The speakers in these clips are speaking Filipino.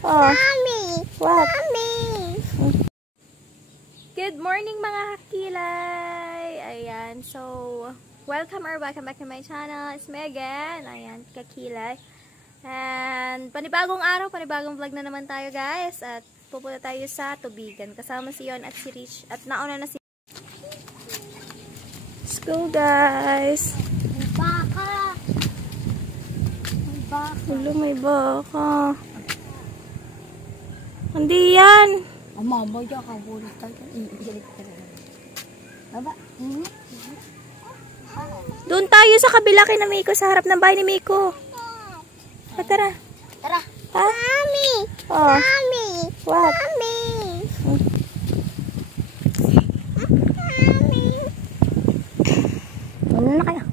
Oh. Mommy! What? Mommy! Good morning mga kakilay! Ayan, so, welcome back to my channel. It's me again. Ayan, kakilay. And, panibagong araw, panibagong vlog na naman tayo guys. At pupunta tayo sa tubigan. Kasama si Yon at si Rich. At nauna na si... Let's go guys! May baka! May baka! Hulo, may baka. Hindi yan! Mama, diyan ka bulit tayo. Iilit ka rin. Baba. Doon tayo sa kabila kay na Miko, sa harap ng bahay ni Miko. Tara. Tara. Ha? Mommy! Oh. Mommy! What? Mommy! Ano na kayo?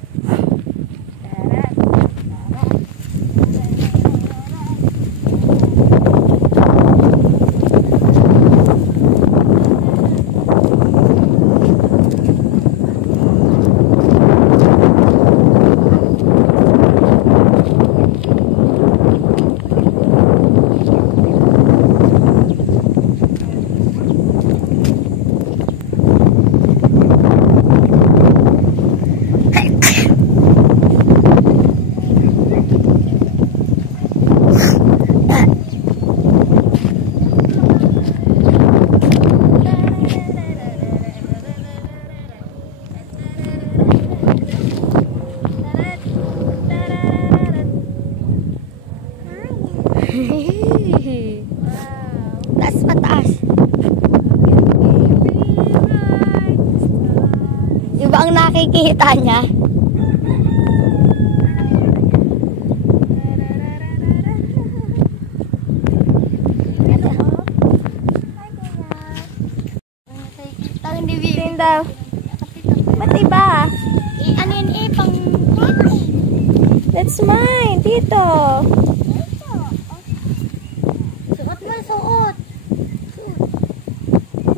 Taas pataas. Iba ang nakikita niya. Tindaw. Ba't iba? Ano yun pang... That's mine, dito. Suot mo, suot.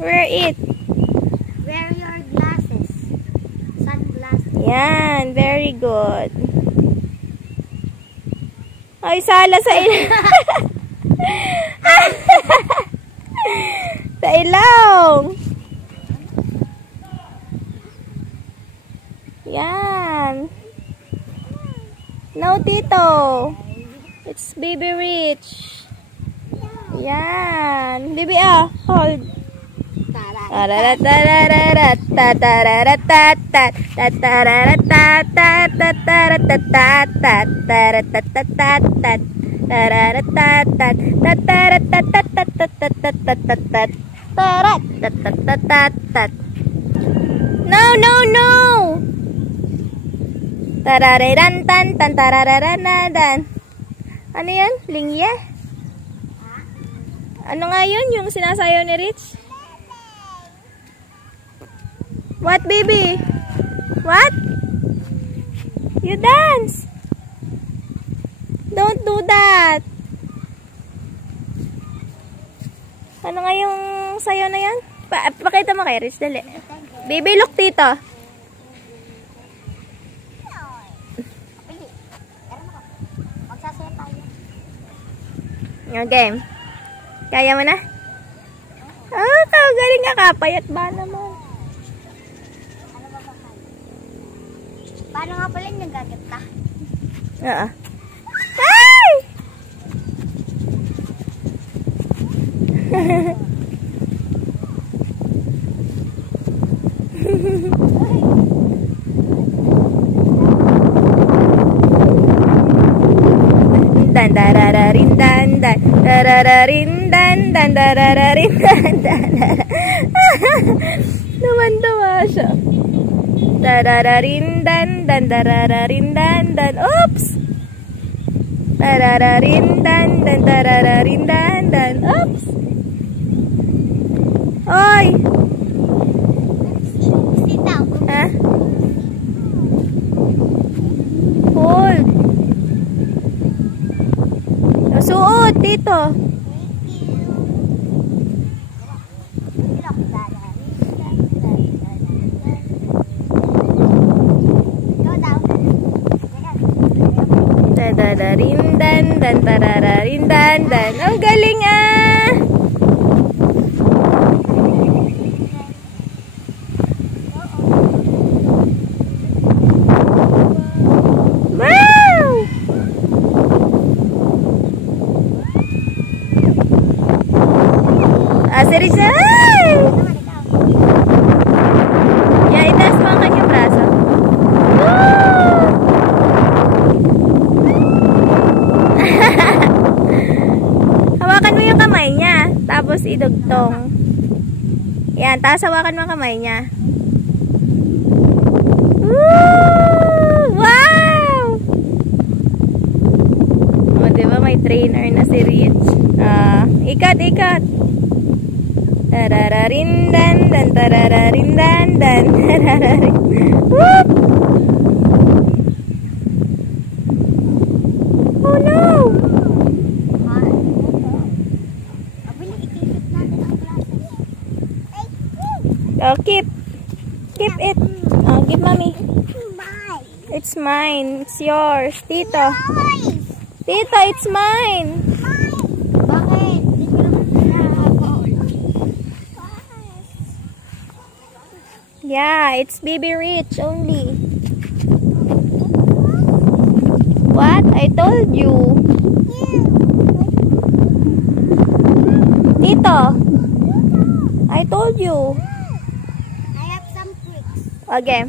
Wear it. Wear your glasses. Sunglasses. Yan, very good. Ay, sala sa ilong. Sa ilong. Yan. No, Tito. It's Baby Rich. Yan. Baby, hold. No. Tarararan tan tan tarararanan. Ano yan? Lingye? Ano nga yun? Yung sinasayaw ni Rich? What, baby? What? You dance? Don't do that. Ano nga yung sayaw na yan? Pakita mo kay Rich, dali. Baby, look dito. Okay. Kaya mo na? Oh, galing nga ka. Payat ba naman? Paano nga pala yung nagagata? Oo. Ay! Dan darararin dan dan darararin dan dan darararin dan dan. Naman-tawa siya. Darararin dan dan darararin dan dan. Oops. Darararin dan dan darararin dan dan. Oops. Oy. Sit down. Ha? Hold. Suot dito. tarararindan, dan tarararindan, dan. Ang galing ah! Wow! Asiri siya! Yeah, itaas mo ang kanyang braso. Hawakan mo yung kamay niya. Tapos idugtong. Yan, tapos hawakan mo ang kamay niya. Woo! Wow! O, diba may trainer na si Rich? Ikat. Tarararindan, dan tarararindan, dan tarararin. Whoop! Oh no! Oh, keep it. Oh, give mommy. It's mine. It's yours, Tito. Tito, it's mine. Bakit? Yeah, it's Baby Rich only. What? I told you. Tito, I told you. I have some tricks. Okay.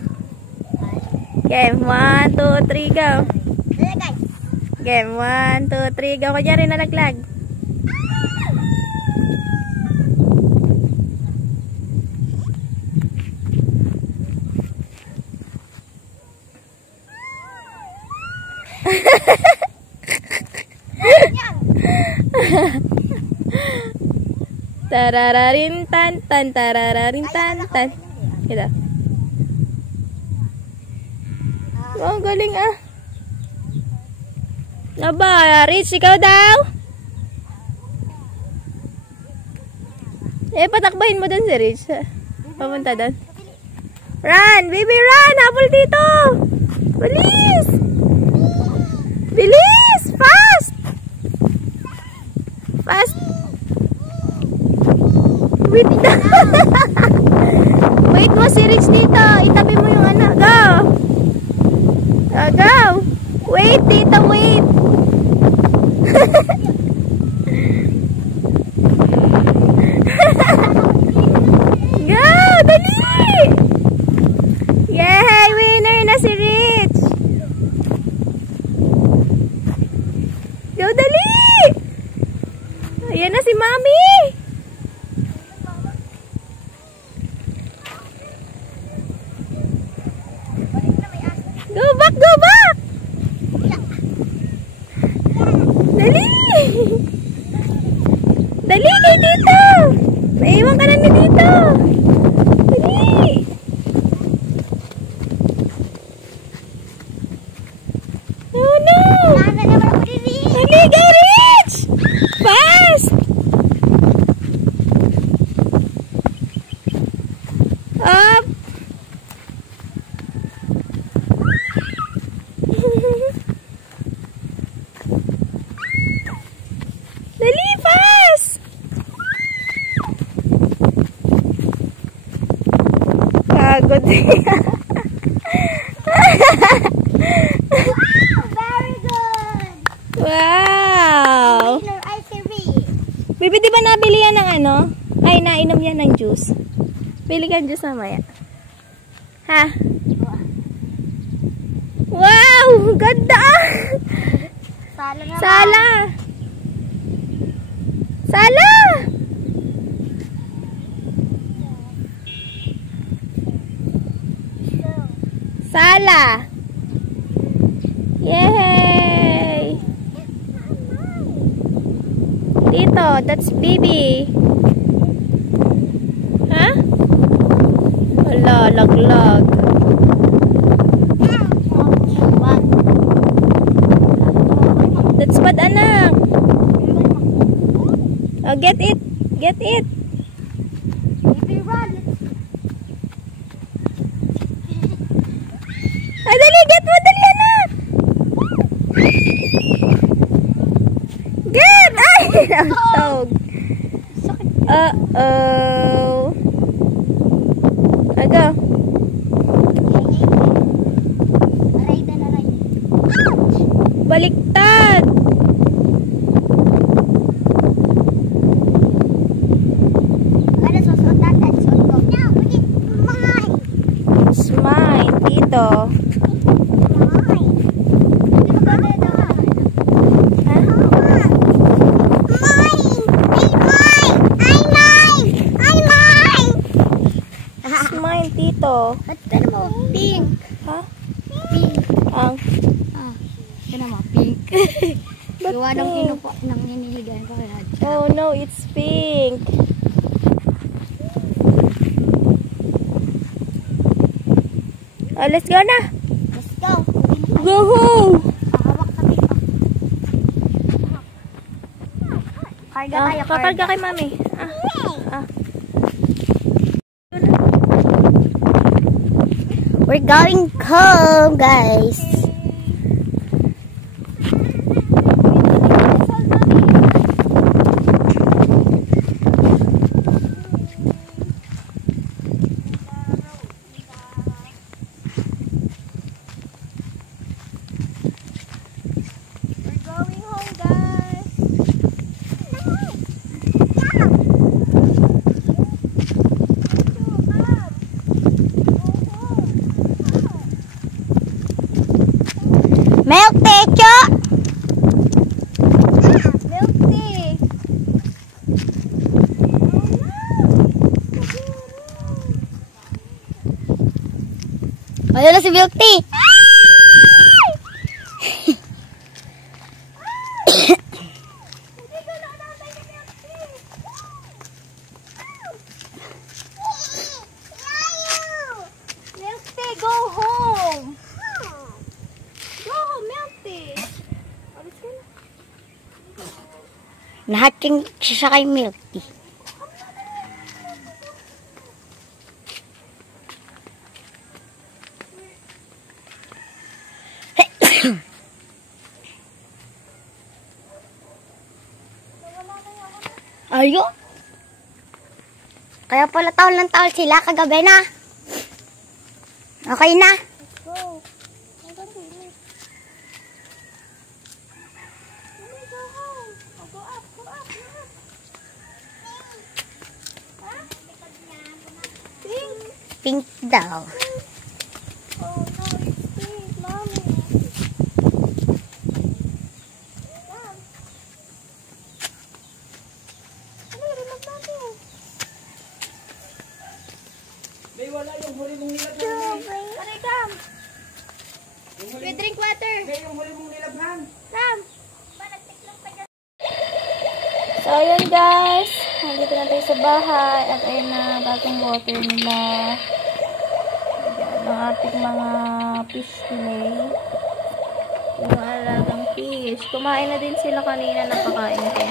Game 1, 2, 3, go. Game 1, 2, 3, go. Kunyari nalaglag. Tarararin tan tan tarararin tan tan. Kita. Oh, galing ah. Aba, Rich, ikaw daw? Patakbahin mo dun si Rich. Papunta dun. Run! Baby, run! Habol dito! Bilis! Bilis! Fast! Fast! Wait na! Wait mo si Rich dito. Itabi mo yung ano. Go! Go! Wait, Tito, wait! Go! Dali! Yay! Winner na si Rich! Go, dali! Ayan na si Mommy! Go back! Go back! Dali! Dali kay Tito! Naiwan ka na ni Tito! Dali! Oh no! Dali kay Rich! Fast! Up! Dali, fast! Pagod niya. Very good. Wow! Winner, I say we. Bibi, di ba nabili yan ng ano? Ay, nainom yan ng juice. Bili ka juice mamaya. Ha? Wow! Ganda! Sala na. Sala! Sala! Sala! Yay! Tito, that's baby. Ha? Wala, laglag. That's bad, anak. Oh, get it. Get it. Baby, run. Ay, dali, get mo, dali, anak. Tawag. Uh-oh. Aga. Baliktad. It's mine, Tito. It's mine, Tito. Pero mo, pink. Ha? Pink. Ang. Ito naman, pink. Ba't Gawa ng pink? kinupo ng hinihigaan ko kaya. Oh no, it's pink. Oh, let's go na. Let's go. Go home. Hawak kami pa. Karga tayo, Kakarga kay mami. Ah. We're going home, guys. We're going home, guys. Milk tea, Cho. Milk tea. Ayun na si Milk tea. Milk tea, go home. Go home, milk tea. Alis ka na. Nahating siya kay Milk tea. Ayo. Kaya pala taon ng taon sila kagabi na. Okay na. Go. Ang ganda yun. Mami, go home. Oh, go up, go up, go up. Ha? Pink. Pink daw. Oh no, it's pink, mommy. Mom. Ano, remote natin. May wala yung huli mong nilabhan. Aray, Cam. We drink water. May yung huli mong nilabhan. Cam. So, ayun guys. Nandito na tayo sa bahay. At ayun na, bagong water nila. Ayan, ang ating mga fish fillet. Yung alagang fish. Kumain na din sila kanina. Napakain ko.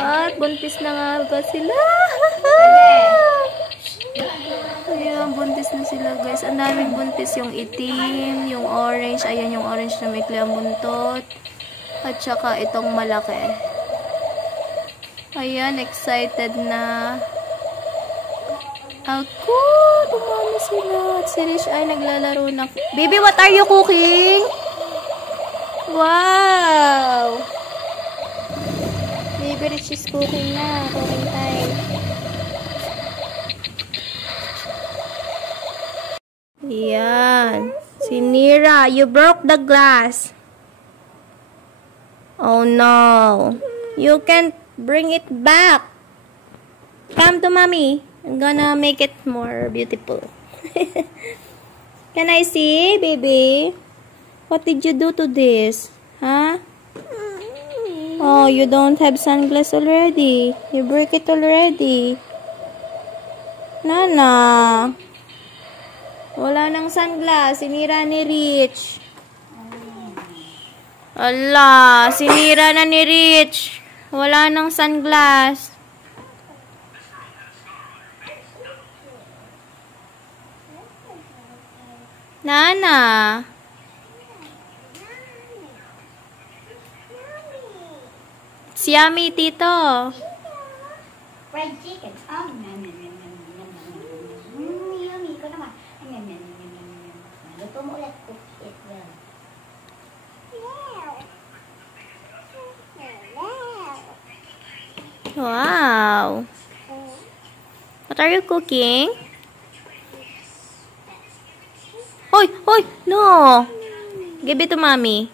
At buntis na nga ba sila? Ayan, buntis na sila guys. Ang daming buntis. Yung itim, yung orange. Ayan yung orange na may ang buntot. At saka itong malaki. Ayan, excited na. Ako, dumami sila. At si Rish ay naglalaro na. Baby, what are you cooking? Wow! Baby Rich is cooking na. Cooking time. Ayan. Si Nira, you broke the glass. Oh no. You can't bring it back. Come to mommy. I'm gonna make it more beautiful. Can I see, baby? What did you do to this? Huh? Oh, you don't have sunglasses already. You break it already. Nana. Wala nang sunglass. Sinira ni Rich. Ala, sinira na ni Rich. Wala nang sunglass. Nana. It's yummy, Tito. Fried chicken. Yummy ko naman. Luto mo ulit. Cook it well. Wow. What are you cooking? Hoy, hoy, no. Give it to mommy.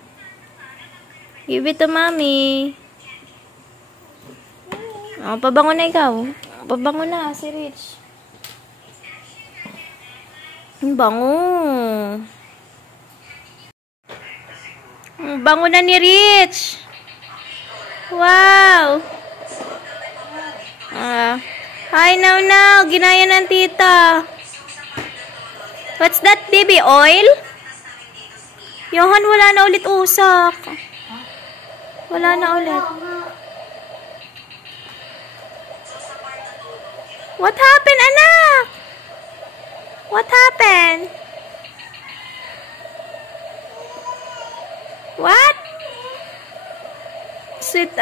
Give it to mommy. Oh, pabango na ikaw. Pabango na si Rich. Ang bango. Ang bango na ni Rich. Wow. Hi, now. Ginaya ng tita. What's that, baby? Oil? Johan, wala na ulit usak. Wala na ulit. What happened, anak? What happened? What? Sweet,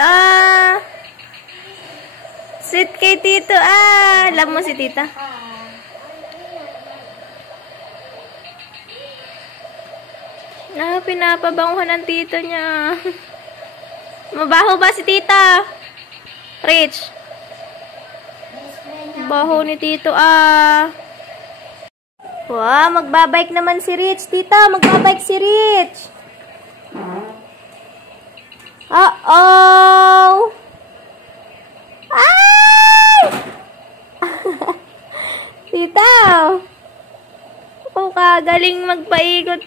sweet kay Tito, Love mo si tita? Pinapabanguhan ng tito niya. Mabaho ba si tita? Rich? Baho ni tito, Wow, magbabike naman si Rich. Tita, magbabike si Rich. Uh-oh! Ay! Tita! Oh, kagaling magpaikot,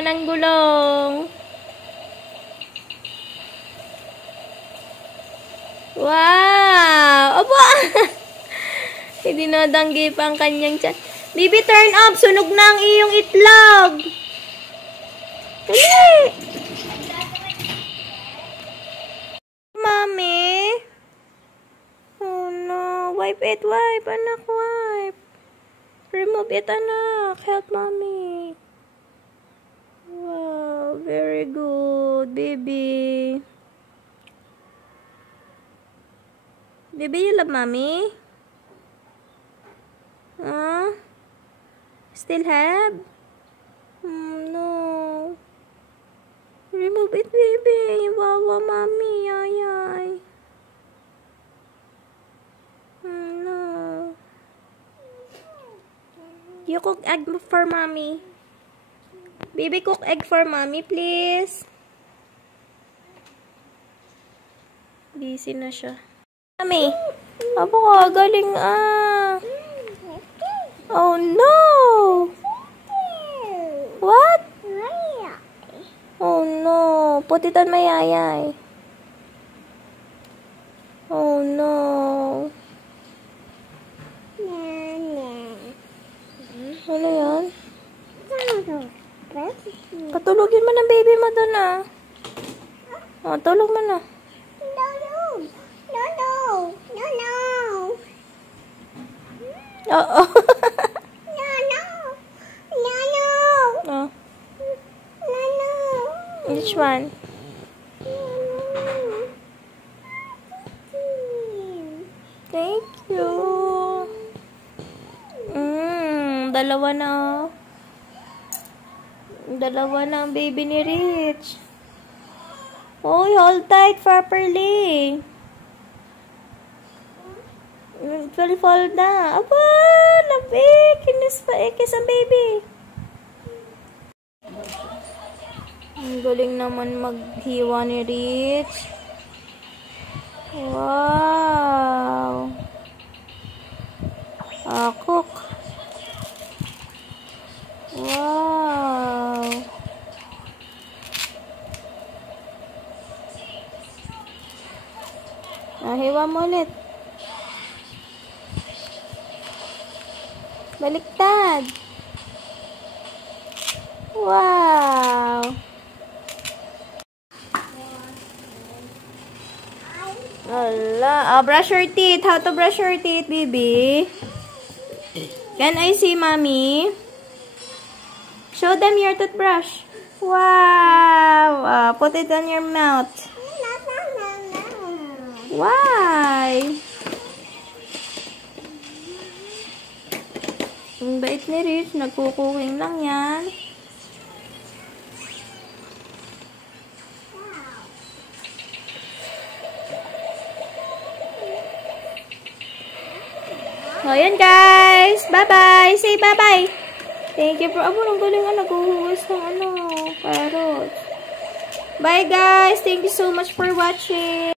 ng gulong. Wow! Aba! Dinadanggi pa ang kanyang chan. Baby, turn up! Sunog na ang iyong itlog! Dali! Mami? Oh no! Wipe it, wipe! Anak, wipe! Remove it, anak! Help mommy! Wow! Very good, baby! Baby, you love mommy? Huh? Still have? No. Remove it, baby. Wawa, mommy. Ay. No. You cook egg for mommy. Baby, cook egg for mommy, please. Busy na siya. Mommy. Aba, galing, Oh no! What? Oh no! Put it on my yayay. Oh no! Ano yan? Patulogin mo ng baby mo doon, Oh, tulog mo na. Oo. Oh. Which one? Thank you. Dalawa na. Dalawa na ang baby ni Rich. Oy, hold tight properly. It will fall na. Aba, labig. Kinis pa kiss ang baby. Ang galing naman maghiwa ni Rich. Wow. Cook. Wow. Hiwa mo ulit. Baliktad. Wow. Brush your teeth. How to brush your teeth, baby? Can I see, mommy? Show them your toothbrush. Wow. Put it on your mouth. Why? Ang bait ni Rich. Nagkukuking lang yan. So, yan guys. Bye-bye. Say bye-bye. Thank you for... Abo, ang galing nga. Naghuhugas ng carrots. Bye guys. Thank you so much for watching.